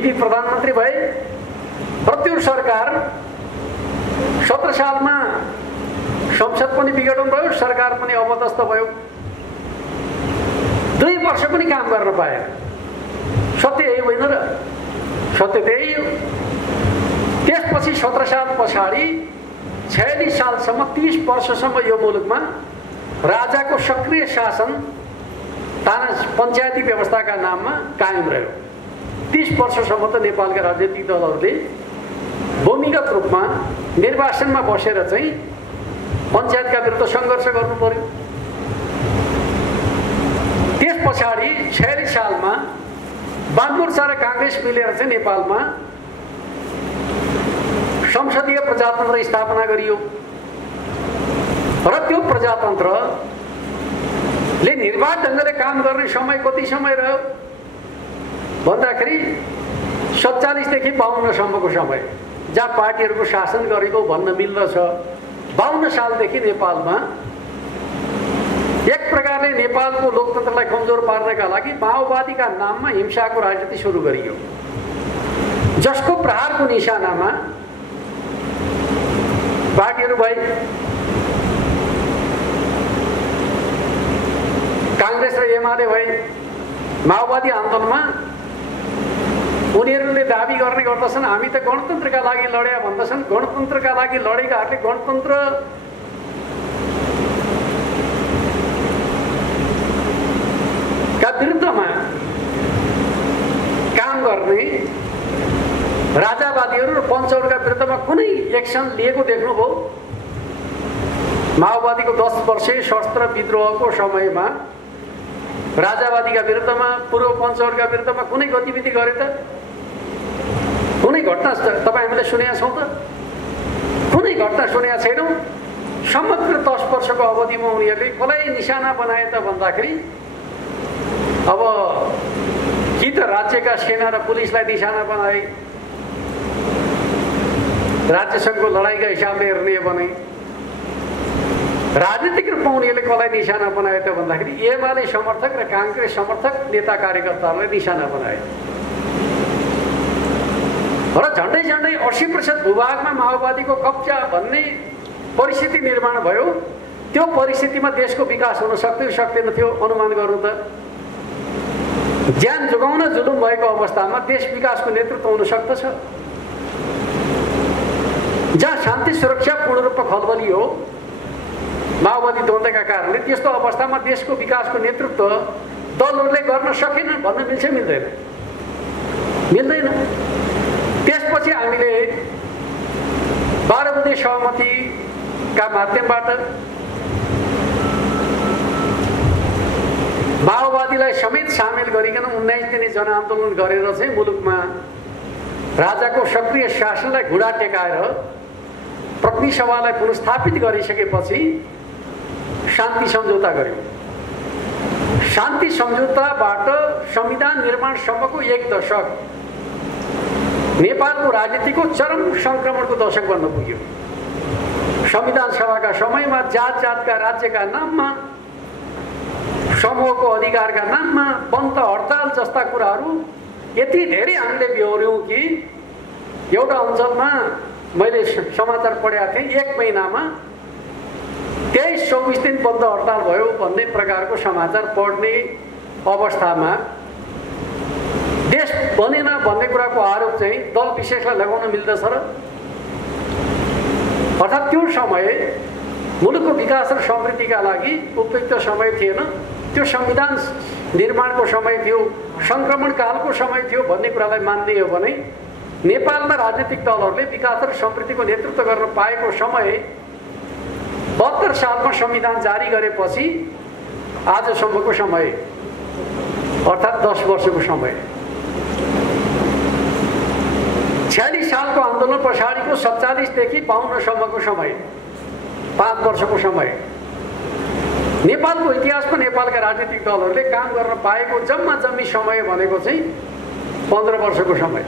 BP प्रधानमन्त्री भए र त्यो सरकार 17 सालमा संसद पनि विघटन भयो, सरकार पनि अपदस्थ भयो, 2 वर्ष पनि काम गर्न पाएन। सत्य यही होइन र? सत्य त्यही हो। त्यसपछि 17 साल पछाडि 46 सालसम्म 30 वर्षसम्म यो मुलुकमा राजाको सक्रिय शासन पञ्चायती व्यवस्थाका नाममा कायम रह्यो। 30 वर्षसम्म त नेपालका राजनीतिक दलहरूले भूमिगत रूपमा निर्वाचनमा बसेर चाहिँ पञ्चायतका विरुद्ध सङ्घर्ष गर्नु पर्यो। त्यस पछाडि 46 सालमा वाममोर्चा र काङ्ग्रेस मिलेर चाहिँ नेपालमा संसदीय प्रजातन्त्र स्थापना गरियो र त्यो प्रजातन्त्रले निर्वाध ढङ्गले काम गर्ने समय कति समय रह्यो भन्दाखेरि 47 देखि 52 सम्मको समय, जहाँ पार्टीहरूको शासन गरेको भन्न मिल्दछ। 52 सालदेखि नेपालमा एक प्रकारले नेपालको लोकतन्त्रलाई कमजोर पार्नका लागि माओवादीका नाममा हिंसाको राजनीति सुरु गरियो, जसको प्रहारको निशानामा पार्टीहरू भए। काङ्ग्रेस र एमाले भए। माओवादी आन्दोलनमा उनीहरूले दाबी गर्ने गर्दछन् हामी त गणतन्त्रका लागि लड्या भन्दछन्। गणतन्त्रका लागि लडेकाहरूले गणतन्त्रका विरुद्धमा काम गर्ने राजावादीहरू र पञ्चहरूका विरुद्धमा कुनै एक्सन लिएको देख्नुभयो? माओवादीको 10 वर्षे सशस्त्र विद्रोहको समयमा राजावादीका विरुद्धमा, पूर्व पञ्चहरूका विरुद्धमा कुनै गतिविधि गरे त? कुनै घटना तपाईँ हामीले सुनेका छौँ त? कुनै घटना सुनेका छैनौँ। समग्र 10 वर्षको अवधिमा उनीहरूले कसलाई निशाना बनाए त भन्दाखेरि अब कि त राज्यका सेना र पुलिसलाई निशाना बनाए, राज्यसँगको लडाइँका हिसाबले हेर्ने भने, राजनीतिक रूपमा उनीहरूले कसलाई निशाना बनाए त भन्दाखेरि एमाले समर्थक र काङ्ग्रेस समर्थक नेता कार्यकर्ताहरूलाई निशाना बनाए र झन्डै झन्डै 80% भूभागमा माओवादीको कब्जा भन्ने परिस्थिति निर्माण भयो। त्यो परिस्थितिमा देशको विकास हुन सक्थ्यो सक्दैन थियो अनुमान गर्नु त? ज्यान जोगाउन जुलुम भएको अवस्थामा देश विकासको नेतृत्व हुन सक्दछ? जहाँ शान्ति सुरक्षा पूर्ण रूपमा खलबलियो माओवादी द्वन्द्वका कारणले, त्यस्तो अवस्थामा देशको विकासको नेतृत्व दलहरूले गर्न सकेन भन्न मिल्छ? मिल्दैन? मिल्दैन। त्यसपछि हामीले 12 बुँदे सहमतिका माध्यमबाट माओवादीलाई समेत सामेल गरिकन 19 दिने जनआन्दोलन गरेर चाहिँ मुलुकमा राजाको सक्रिय शासनलाई घुँडा टेकाएर प्रतिनिधि सभालाई पुनर्स्थापित गरिसकेपछि शान्ति सम्झौता गर्यो। शान्ति सम्झौताबाट संविधान निर्माणसम्मको 1 दशक नेपालको राजनीतिको चरम सङ्क्रमणको दशक बन्न पुग्यो। संविधान सभाका समयमा जात जातका राज्यका नाममा, समूहको अधिकारका नाममा बन्द हडताल जस्ता कुराहरू यति धेरै हामीले बेहोर्यौँ कि एउटा अञ्चलमा मैले समाचार पढेको थिएँ, 1 महिनामा 23-24 दिन बन्द हडताल भयो भन्ने प्रकारको समाचार पढ्ने अवस्थामा देश बनेन भन्ने कुराको आरोप चाहिँ दल विशेषलाई लगाउन मिल्दछ र? अर्थात् त्यो समय मुलुकको विकास र समृद्धिका लागि उपयुक्त समय थिएन, त्यो संविधान निर्माणको समय थियो, सङ्क्रमणकालको समय थियो भन्ने कुरालाई मान्ने हो भने नेपालमा राजनीतिक दलहरूले विकास र समृद्धिको नेतृत्व गर्न पाएको समय 72 सालमा संविधान जारी गरेपछि आजसम्मको समय, अर्थात् 10 वर्षको समय। 46 सालको आन्दोलन पछाडिको 47 देखि 52 सम्मको समय, 5 वर्षको समय। नेपालको इतिहासमा नेपालका राजनीतिक दलहरूले काम गर्न पाएको जम्मा जम्मी समय भनेको चाहिँ 15 वर्षको समय।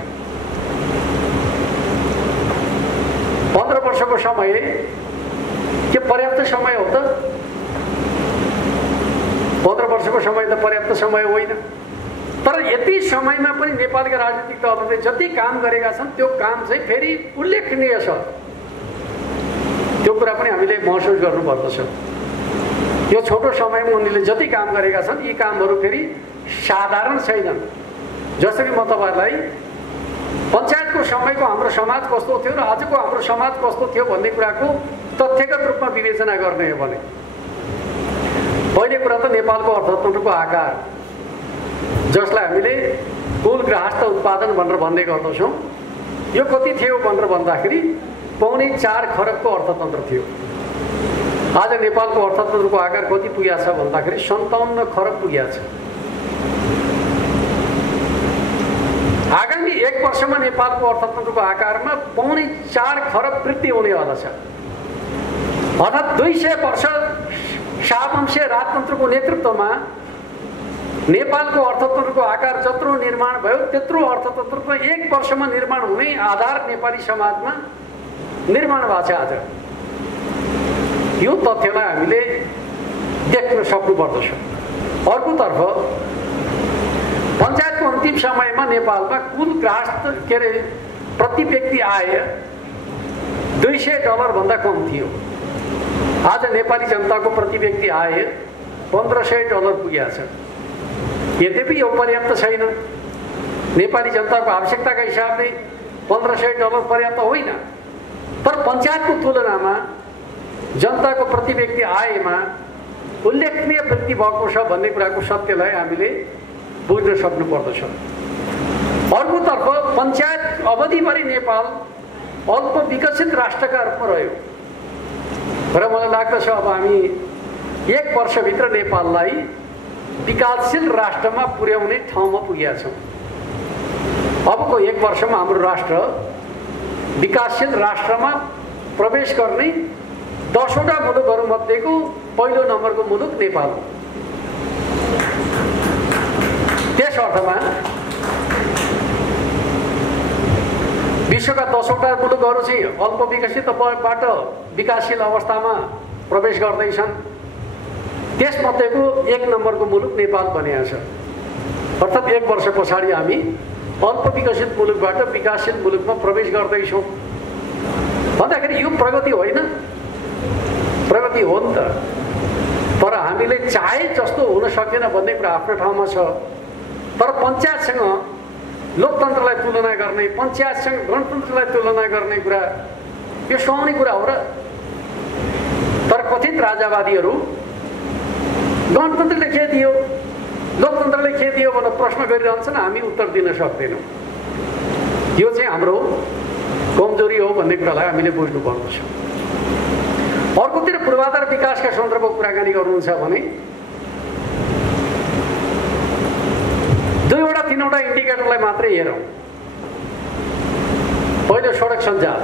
15 वर्षको समय के पर्याप्त समय हो त? 15 वर्षको समय त पर्याप्त समय होइन। तर यति समयमा पनि नेपालका राजनीतिक दलहरूले जति काम गरेका छन् त्यो काम चाहिँ फेरि उल्लेखनीय छ। त्यो कुरा पनि हामीले महसुस गर्नुपर्दछ। यो छोटो समयमा उनीहरूले जति काम गरेका छन् यी कामहरू फेरि साधारण छैनन्। जसरी म तपाईहरुलाई पञ्चायतको समयको हाम्रो समाज कस्तो थियो र आजको हाम्रो समाज कस्तो थियो भन्ने कुराको तथ्यगत रूपमा विवेचना गर्ने हो भने पहिलो कुरा त नेपालको अर्थतन्त्रको आकार, जसलाई हामीले कुल गृहस्थ उत्पादन भनेर भन्ने गर्दछौँ, यो कति थियो भनेर भन्दाखेरि 4.25 खरबको अर्थतन्त्र थियो। आज नेपालको अर्थतन्त्रको आकार कति पुगेको छ भन्दाखेरि 57 खरब पुगेको छ। आगामी 1 वर्षमा नेपालको अर्थतन्त्रको आकारमा 4.25 खरब वृद्धि हुनेवाला छ। अर्थात् 200 वर्ष शाहवंशीय राजतन्त्रको नेतृत्वमा नेपालको अर्थतन्त्रको आकार जत्रो निर्माण भयो त्यत्रो अर्थतन्त्र त 1 वर्षमा निर्माण हुने आधार नेपाली समाजमा निर्माण भएको छ। आज यो तथ्यलाई हामीले देख्न सक्नुपर्दछ। अर्कोतर्फ पञ्चायतको अन्तिम समयमा नेपालमा कुल गृहस्थ प्रति व्यक्ति आय $200 भन्दा कम थियो। आज नेपाली जनताको प्रति व्यक्ति आय $1500 पुगेको छ। यद्यपि यो पर्याप्त छैन। नेपाली जनताको आवश्यकताका हिसाबले $1500 पर्याप्त होइन। तर पञ्चायतको तुलनामा जनताको प्रति व्यक्ति आयमा उल्लेखनीय वृद्धि भएको छ भन्ने कुराको सत्यलाई हामीले बुझ्न सक्नुपर्दछ। अर्कोतर्फ पञ्चायत अवधिभरि नेपाल अल्प विकसित राष्ट्रका रूपमा रह्यो र मलाई लाग्दछ अब हामी 1 वर्षभित्र नेपाललाई विकासशील राष्ट्रमा पुर्याउने ठाउँमा पुगेका छौँ। अबको 1 वर्षमा हाम्रो राष्ट्र विकासशील राष्ट्रमा प्रवेश गर्ने 10वटा मुलुकहरूमध्येको पहिलो नम्बरको मुलुक नेपाल हो। त्यस अर्थमा विश्वका 10वटा मुलुकहरू चाहिँ अल्प विकसितबाट विकासशील अवस्थामा प्रवेश गर्दैछन्। त्यसमध्येको 1 नम्बरको मुलुक नेपाल बनेको छ। अर्थात् 1 वर्ष पछाडि हामी अल्प विकसित मुलुकबाट विकासशील मुलुकमा प्रवेश गर्दैछौँ भन्दाखेरि यो प्रगति होइन, प्रगति हो नि त। तर हामीले चाहे जस्तो हुन सकेन भन्ने कुरा आफ्नो ठाउँमा छ। तर पञ्चायतसँग लोकतन्त्रलाई तुलना गर्ने, पञ्चायतसँग गणतन्त्रलाई तुलना गर्ने कुरा यो सुहाउने कुरा हो र। तर कथित राजावादीहरू गणतन्त्रले के दियो, लोकतन्त्रले के दियो भनेर प्रश्न गरिरहन्छन्, हामी उत्तर दिन सक्दैनौँ। यो चाहिँ हाम्रो कमजोरी हो भन्ने कुरालाई हामीले बुझ्नुपर्दछ। अर्कोतिर पूर्वाधार विकासका सन्दर्भमा कुराकानी गर्नुहुन्छ भने 2-3वटा इन्डिकेटरलाई मात्रै हेरौँ। पहिलो सडक सञ्जाल।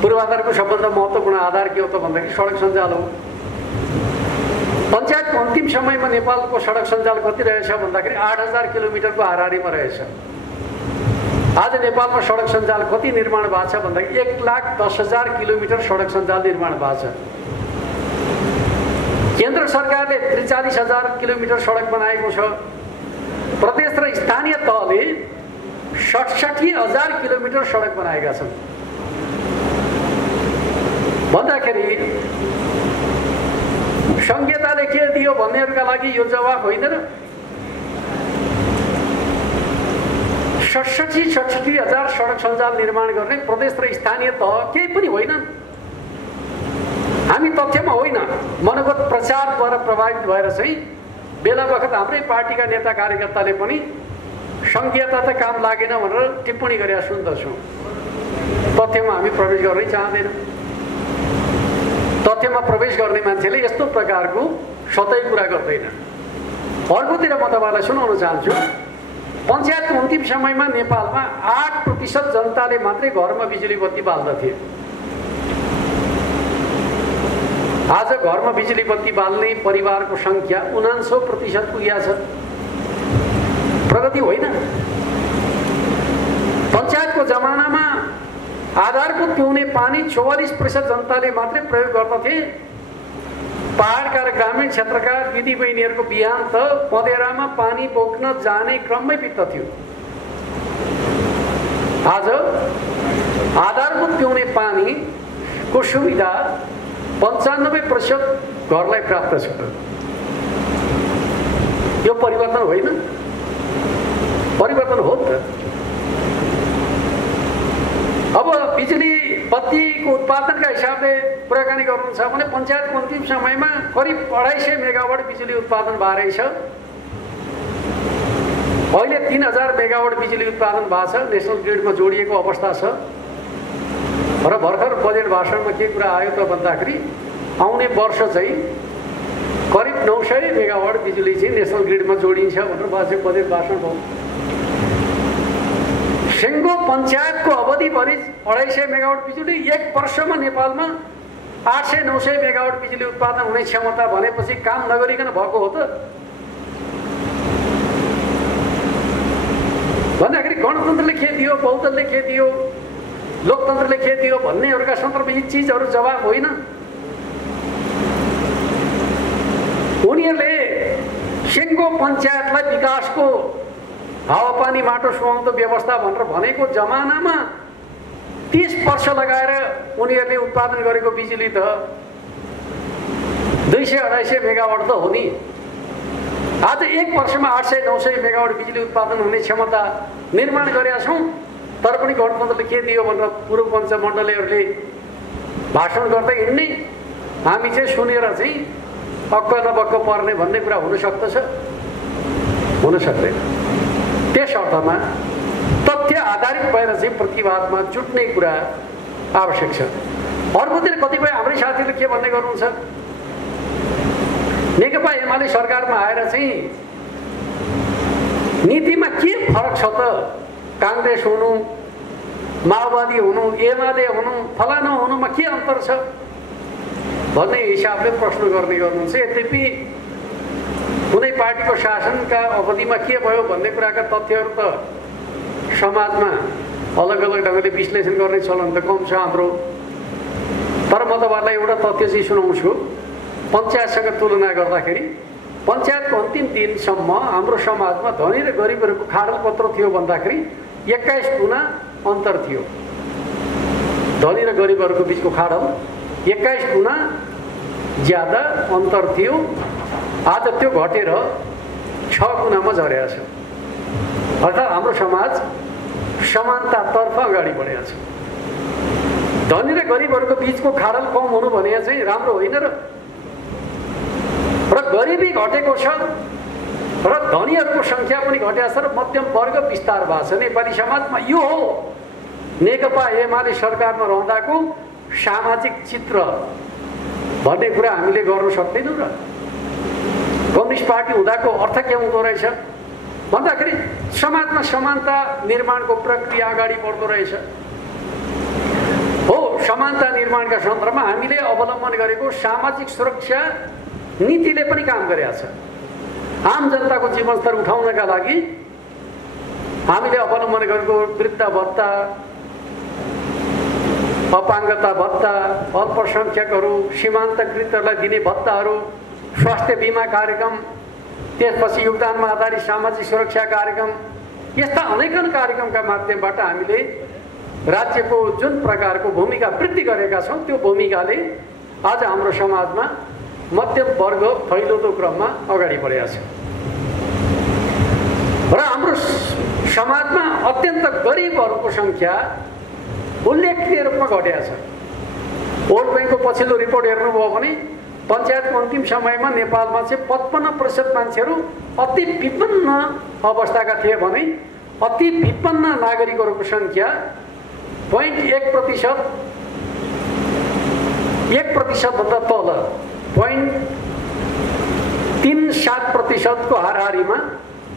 पूर्वाधारको सबभन्दा महत्त्वपूर्ण आधार के हो त भन्दाखेरि सडक सञ्जाल हो। पञ्चायतको अन्तिम समयमा नेपालको सडक सञ्जाल कति रहेछ भन्दाखेरि 8000 किलोमिटरको हाराहारीमा रहेछ। आज नेपालमा सडक सञ्जाल कति निर्माण भएको छ भन्दाखेरि 1,10,000 किलोमिटर सडक सञ्जाल निर्माण भएको छ। केन्द्र सरकारले 43,000 किलोमिटर सडक बनाएको छ। प्रदेश र स्थानीय तहले 67,000 किलोमिटर सडक बनाएका छन्। भन्दाखेरि संहिताले के दियो भन्नेहरूका लागि यो जवाफ होइन र। 67,000 सडक सञ्जाल निर्माण गर्ने प्रदेश र स्थानीय तह केही पनि होइन। हामी तथ्यमा होइन, मनोगत प्रचारद्वारा प्रभावित भएर चाहिँ बेला बखत हाम्रै पार्टीका नेता कार्यकर्ताले पनि संघीयता त काम लागेन भनेर टिप्पणी गरेका सुन्दछौँ। तथ्यमा हामी प्रवेश गर्नै चाहँदैनौँ। तथ्यमा प्रवेश गर्ने मान्छेले यस्तो प्रकारको सतै कुरा गर्दैन। अर्कोतिर म तपाईँलाई सुनाउन चाहन्छु, पञ्चायतको अन्तिम समयमा नेपालमा 8% जनताले मात्रै घरमा बिजुली बत्ती बाल्दथे। आज घरमा बिजुली बत्ती बाल्ने परिवारको सङ्ख्या 49% पुगेको छ। प्रगति होइन। पञ्चायतको जमानामा आधारभूत पिउने पानी 44% जनताले मात्रै प्रयोग गर्दथे। पहाडका र ग्रामीण क्षेत्रका दिदीबहिनीहरूको बिहान त पँधेरामा पानी बोक्न जाने क्रममै बित्दथ्यो। आज आधारभूत पिउने पानीको सुविधा 95% घरलाई प्राप्त छ। यो परिवर्तन होइन? परिवर्तन हो त। अब बिजुली बत्तीको उत्पादनका हिसाबले कुराकानी गर्नुहुन्छ भने पञ्चायतको अन्तिम समयमा करिब 250 मेगावाट बिजुली उत्पादन भइरहेछ। अहिले 3000 मेगावाट बिजुली उत्पादन भएको छ, नेसनल ग्रिडमा जोडिएको अवस्था छ। र भर्खर बजेट भाषणमा के कुरा आयो त भन्दाखेरि आउने वर्ष चाहिँ करिब 900 मेगावाट बिजुली चाहिँ नेसनल ग्रिडमा जोडिन्छ भनेर बजेट भाषण भयो। सिङ्गो पञ्चायतको अवधिभरि 250 मेगावाट बिजुली, एक वर्षमा नेपालमा 800-900 मेगावाट बिजुली उत्पादन हुने क्षमता भनेपछि काम नगरिकन भएको हो त भन्दाखेरि गणतन्त्रले के दियो, बहुदलले के दियो, लोकतन्त्रले के दियो भन्नेहरूका सन्दर्भमा यी चिजहरू जवाब होइन। उनीहरूले सिङ्गो पञ्चायतलाई विकासको हावापानी माटो सुहाउँदो व्यवस्था भनेर भनेको जमानामा 30 वर्ष लगाएर उनीहरूले उत्पादन गरेको बिजुली त 200-250 मेगावाट त हो नि। आज एक वर्षमा 800-900 मेगावाट बिजुली उत्पादन हुने क्षमता निर्माण गरेका छौँ। तर पनि गणतन्त्रले के दियो भनेर पूर्व पञ्चमण्डलीहरूले भाषण गर्दै हिँड्ने, हामी चाहिँ सुनेर चाहिँ अक्क नबक्क पर्ने भन्ने कुरा हुन सक्दछ? हुन सक्दैन। त्यस अर्थमा तथ्य आधारित भएर चाहिँ प्रतिवादमा जुट्ने कुरा आवश्यक छ। अर्कोतिर कतिपय हाम्रै साथीहरूले के भन्ने गर्नुहुन्छ, नेकपा एमाले सरकारमा आएर चाहिँ नीतिमा के फरक छ त? काङ्ग्रेस हुनु, माओवादी हुनु, एमाले हुनु, फलाना हुनुमा के अन्तर छ भन्ने हिसाबले प्रश्न गर्ने गर्नुहुन्छ। यद्यपि कुनै पार्टीको शासनका अवधिमा के भयो भन्ने कुराका तथ्यहरू त समाजमा अलग अलग ढङ्गले विश्लेषण गर्ने चलन त कम छ हाम्रो। तर म तपाईँहरूलाई एउटा तथ्य चाहिँ सुनाउँछु। पञ्चायतसँग तुलना गर्दाखेरि पञ्चायतको अन्तिम दिनसम्म हाम्रो समाजमा धनी र गरिबहरूको खाडल कत्रो थियो भन्दाखेरि 21 गुणा अन्तर थियो। धनी र गरिबहरूको बिचको खाडल 21 गुणा ज्यादा अन्तर थियो। आज त्यो घटेर 6 गुणामा झरेको छ। अर्थात् हाम्रो समाज समानतातर्फ अगाडि बढेको छ। धनी र गरिबहरूको बिचको खाडल कम हुनु भने चाहिँ राम्रो होइन र गरिबी घटेको छ र धनीहरूको सङ्ख्या पनि घटेको छ र मध्यम वर्ग विस्तार भएको छ नेपाली समाजमा। यो हो नेकपा एमाले सरकारमा रहँदाको सामाजिक चित्र भन्ने कुरा हामीले गर्न सक्दैनौँ र कम्युनिस्ट पार्टी हुँदाको अर्थ के हुँदो रहेछ भन्दाखेरि समाजमा समानता निर्माणको प्रक्रिया अगाडि बढ्दो रहेछ। हो, समानता निर्माणका सन्दर्भमा हामीले अवलम्बन गरेको सामाजिक सुरक्षा नीतिले पनि काम गरेको छ। आम जनताको जीवनस्तर उठाउनका लागि हामीले अवलम्बन गरेको वृद्ध भत्ता, अपाङ्गता भत्ता, अल्पसङ्ख्यकहरू, सीमान्तकृतहरूलाई दिने भत्ताहरू, स्वास्थ्य बिमा कार्यक्रम, त्यसपछि योगदानमा आधारित सामाजिक सुरक्षा कार्यक्रम, यस्ता अनेकन कार्यक्रमका माध्यमबाट हामीले राज्यको जुन प्रकारको भूमिका वृद्धि गरेका छौँ त्यो भूमिकाले आज हाम्रो समाजमा मध्यम वर्ग फैलिँदो क्रममा अगाडि बढेको छ र हाम्रो समाजमा अत्यन्त गरिबहरूको सङ्ख्या उल्लेखनीय रूपमा घटेको छ। वर्ल्ड ब्याङ्कको पछिल्लो रिपोर्ट हेर्नुभयो भने पञ्चायतको अन्तिम समयमा नेपालमा चाहिँ 55% मान्छेहरू अति विपन्न अवस्थाका थिए भने अति विपन्न नागरिकहरूको सङ्ख्या 0.1%, 1% भन्दा तल 0.37% को हाराहारीमा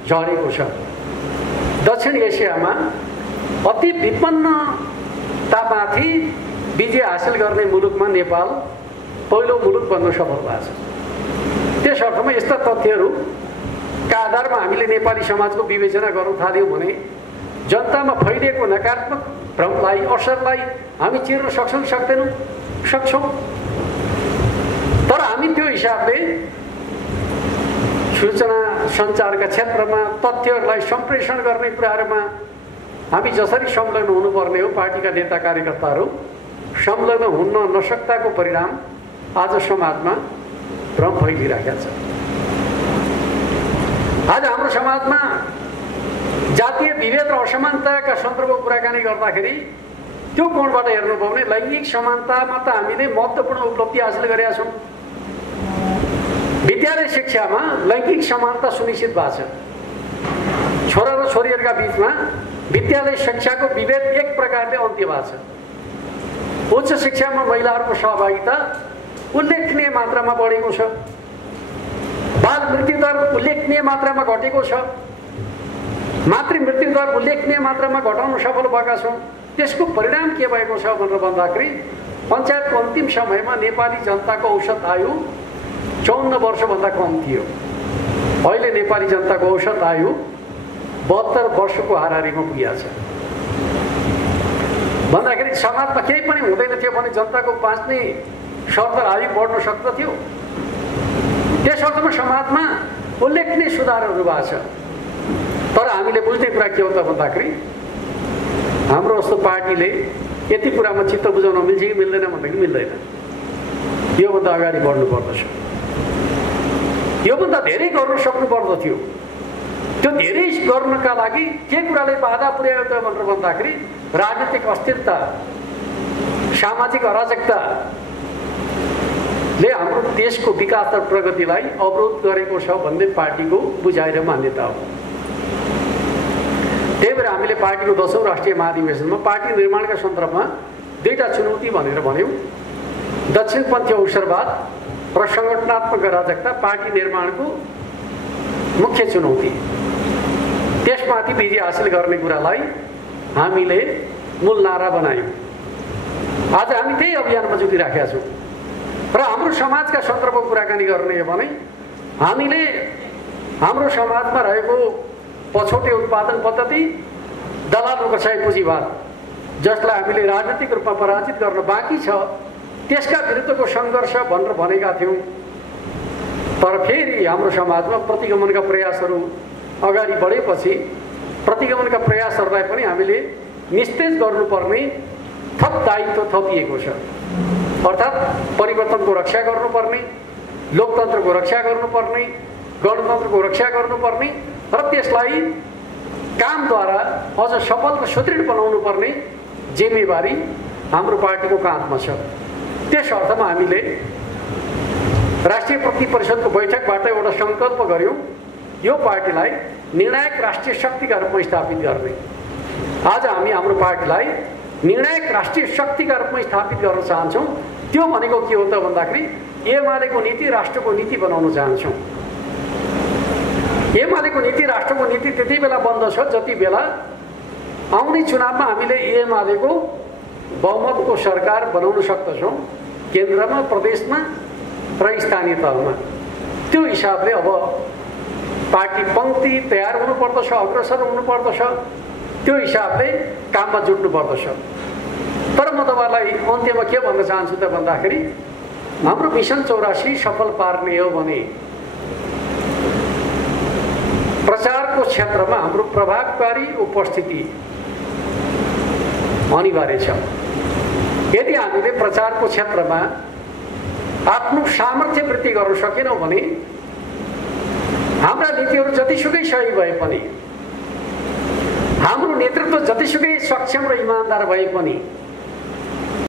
झरेको छ। दक्षिण एसियामा अति विपन्नतामाथि विजय हासिल गर्ने मुलुकमा नेपाल पहिलो मुलुक बन्न सफल भएको छ। त्यस अर्थमा यस्ता तथ्यहरूका आधारमा हामीले नेपाली समाजको विवेचना गर्न थाल्यौँ भने जनतामा फैलिएको नकारात्मक भ्रमलाई, असरलाई हामी चिर्न सक्छौँ सक्दैनौँ? सक्छौँ। तर हामी त्यो हिसाबले सूचना सञ्चारका क्षेत्रमा तथ्यहरूलाई सम्प्रेषण गर्ने कुराहरूमा हामी जसरी संलग्न हुनुपर्ने हो पार्टीका नेता कार्यकर्ताहरू संलग्न हुन नसक्दाको परिणाम आज समाजमा भ्रम फैलिरहेको छ। आज हाम्रो समाजमा जातीय विभेद र असमानताका सन्दर्भमा कुराकानी गर्दाखेरि त्यो कोणबाट हेर्नुभयो भने लैङ्गिक समानतामा त हामीले महत्त्वपूर्ण उपलब्धि हासिल गरेका छौँ। विद्यालय शिक्षामा लैङ्गिक समानता सुनिश्चित भएको छ। छोरा र छोरीहरूका बिचमा विद्यालय शिक्षाको विभेद एक प्रकारले अन्त्य भएको छ। उच्च शिक्षामा महिलाहरूको सहभागिता उल्लेखनीय मात्रामा बढेको छ। बाल मृत्यु दर उल्लेखनीय मात्रामा घटेको छ। मातृ मृत्यु दर उल्लेखनीय मात्रामा घटाउन सफल भएका छौँ। त्यसको परिणाम के भएको छ भनेर भन्दाखेरि पञ्चायतको अन्तिम समयमा नेपाली जनताको औसत आयु 54 वर्षभन्दा कम थियो। अहिले नेपाली जनताको औसत आयु 72 वर्षको हाराहारीमा पुगेको छ। भन्दाखेरि समाजमा केही पनि हुँदैन थियो भने जनताको बाँच्ने शर्त आयु बढ्न सक्दथ्यो। त्यस अर्थमा समाजमा उल्लेखनीय सुधारहरू भएको छ। तर हामीले बुझ्ने कुरा के हो त भन्दाखेरि हाम्रो जस्तो पार्टीले यति कुरामा चित्त बुझाउन मिल्छ कि मिल्दैन भन्दाखेरि मिल्दैन। योभन्दा अगाडि बढ्नु पर्दछ। योभन्दा धेरै गर्न सक्नु पर्दथ्यो। त्यो धेरै गर्नका लागि के कुराले बाधा पुर्यायो त भनेर भन्दाखेरि राजनीतिक अस्थिरता, सामाजिक अराजकताले हाम्रो देशको विकास र प्रगतिलाई अवरोध गरेको छ भन्ने पार्टीको बुझाइ र मान्यता हो। त्यही भएर हामीले पार्टीको 10औं राष्ट्रिय महाधिवेशनमा पार्टी निर्माणका सन्दर्भमा दुईटा चुनौती भनेर भन्यौँ। दक्षिणपन्थी अवसरवाद र सङ्गठनात्मक अराजकता पार्टी निर्माणको मुख्य चुनौती। त्यसमाथि विजय हासिल गर्ने कुरालाई हामीले मूल नारा बनायौँ। आज हामी त्यही अभियानमा जुटिराखेका छौँ। र हाम्रो समाजका सन्दर्भमा कुराकानी गर्ने हो भने हामीले हाम्रो समाजमा रहेको पछौटे उत्पादन पद्धति, दलाल नोकरशाही पुँजीवाद जसलाई हामीले राजनीतिक रूपमा पराजित गर्न बाँकी छ त्यसका विरुद्धको सङ्घर्ष भनेर भनेका थियौँ। तर फेरि हाम्रो समाजमा प्रतिगमनका प्रयासहरू अगाडि बढेपछि प्रतिगमनका प्रयासहरूलाई पनि हामीले निस्तेज गर्नुपर्ने थप दायित्व थपिएको छ। अर्थात् परिवर्तनको रक्षा गर्नुपर्ने, लोकतन्त्रको रक्षा गर्नुपर्ने, गणतन्त्रको रक्षा गर्नुपर्ने र त्यसलाई कामद्वारा अझ सफल र सुदृढ बनाउनु पर्ने जिम्मेवारी हाम्रो पार्टीको काँधमा छ। त्यस अर्थमा हामीले राष्ट्रिय प्रतिनिधि परिषदको बैठकबाट एउटा सङ्कल्प गर्यौँ, यो पार्टीलाई निर्णायक राष्ट्रिय शक्तिका रूपमा स्थापित गर्ने। आज हामी हाम्रो पार्टीलाई निर्णायक राष्ट्रिय शक्तिका रूपमा स्थापित गर्न चाहन्छौँ। त्यो भनेको के हो त भन्दाखेरि एमालेको नीति राष्ट्रको नीति बनाउन चाहन्छौँ। एमालेको नीति राष्ट्रको नीति त्यति बेला बन्दछ जति बेला आउने चुनावमा हामीले एमालेको बहुमतको सरकार बनाउन सक्दछौँ, केन्द्रमा, प्रदेशमा र स्थानीय तहमा। त्यो हिसाबले अब पार्टी पङ्क्ति तयार हुनुपर्दछ, अग्रसर हुनुपर्दछ। त्यो हिसाबले काममा जुट्नु पर्दछ। तर म तपाईँलाई अन्त्यमा के भन्न चाहन्छु त भन्दाखेरि हाम्रो मिसन 84 सफल पार्ने हो भने प्रचारको क्षेत्रमा हाम्रो प्रभावकारी उपस्थिति अनिवार्य छ। यदि हामीले प्रचारको क्षेत्रमा आफ्नो सामर्थ्य वृद्धि गर्न सकेनौँ भने हाम्रा नीतिहरू जतिसुकै सही भए पनि, हाम्रो नेतृत्व जतिसुकै सक्षम र इमानदार भए पनि